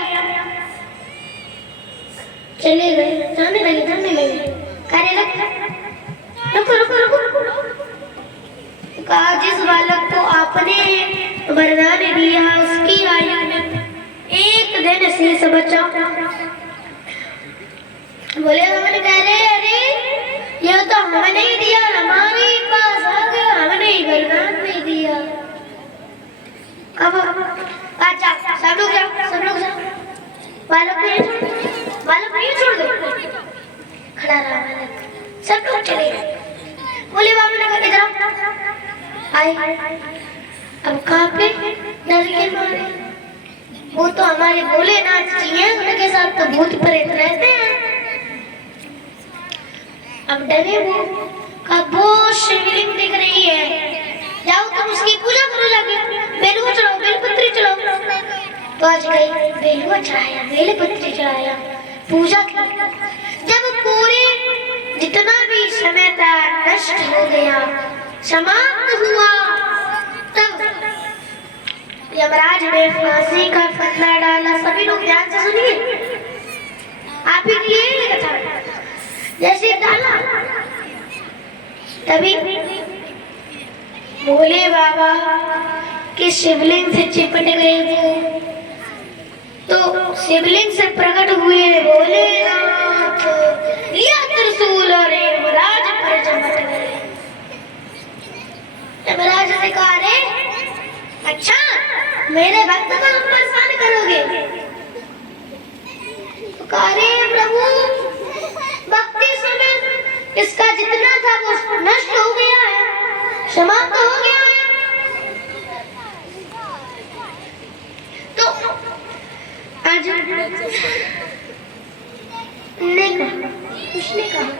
गया, चले गए, जाने लगे। अरे रुको रुको रुको रुको, कहा जिस बालक को आपने वरदान दिया उसकी आयु में एक दिन शेष बचा। बोले हमने कह रहे अरे यह तो हमने ही दिया, हमारे पास आ गया, हमने ही वरदान नहीं दिया। अब अच्छा सब लोग जाओ, बालक नहीं छोड़ दो, खड़ा रहा बालक, सब लोग चले गए। बोले बाबा ने कहा इधर आए। अब कहाँ पे डर के मारे, वो तो हमारे भोलेनाथ जी हैं, उनके साथ तो भूत प्रेत रहते हैं। अब डरे वो शिवलिंग दिख रही है, जाओ तुम उसकी पूजा करो, जाके बेलुआ चढ़ाओ, बेलपत्री चढ़ाओ। तो आज गई, बेलुआ चढ़ाया, बेलपत्री चढ़ाया, पूजा की। जब पूरे जितना भी समय था नष्ट हो गया, समाप्त हुआ, तब यमराज ने फांसी का फंदा डाला। सभी लोग ध्यान से सुनिए, आप ही की ये कथा। जैसे डाला तभी भोले बाबा के शिवलिंग से चिपट गए वो, तो शिवलिंग से प्रकट हुए भोलेनाथ, लिया त्रिशूल और यमराज पर चमट गए। यमराज ने कहा रे अच्छा मेरे भक्त को तुम परेशान करोगे? तो कहा रे प्रभु भक्ति समय इसका जितना था वो नष्ट हो गया है, समाप्त हो गया है। तो आज उसने कहा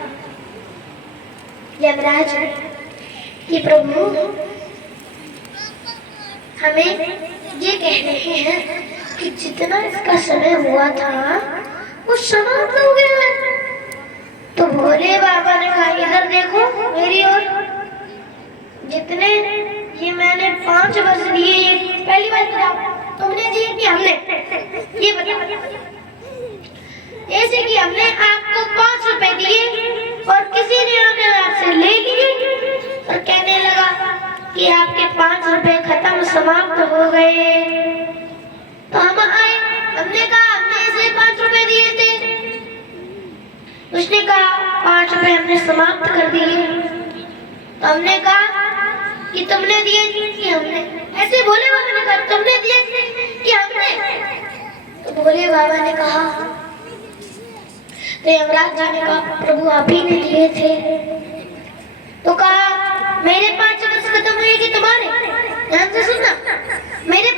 यमराज कि प्रभु हमें ये कह रहे हैं कि जितना इसका समय हुआ था वो समाप्त हो गया है। तो भोले बाबा ने कहा इधर देखो मेरी ओर, जितने ये मैंने 5 वर्ष दिए, ये पहली बार बताओ तुमने दिए कि हमने, ये बताओ। ऐसे कि हमने आपको 5 रुपए दिए और किसी ने आकर आपसे ले लिए और कहने लगा कि आपके 5 रुपए खत्म, समाप्त हो गए। तो हम आए, हमने कहा हमने इसे 5 रुपए दिए थे। उसने कहा 5 रुपए हमने समाप्त कर दिए। तो हमने कहा कि तुमने दिए कि हमने, ऐसे भोले बाबा ने कहा तुमने दिए कि हमने। तो भोले बाबा ने कहा, तो यमराज जी ने कहा प्रभु आप ही ने दिए थे। तो कहा मेरे 5 वर्ष खत्म हुए कि तुम्हारे? ध्यान से सुनना, मेरे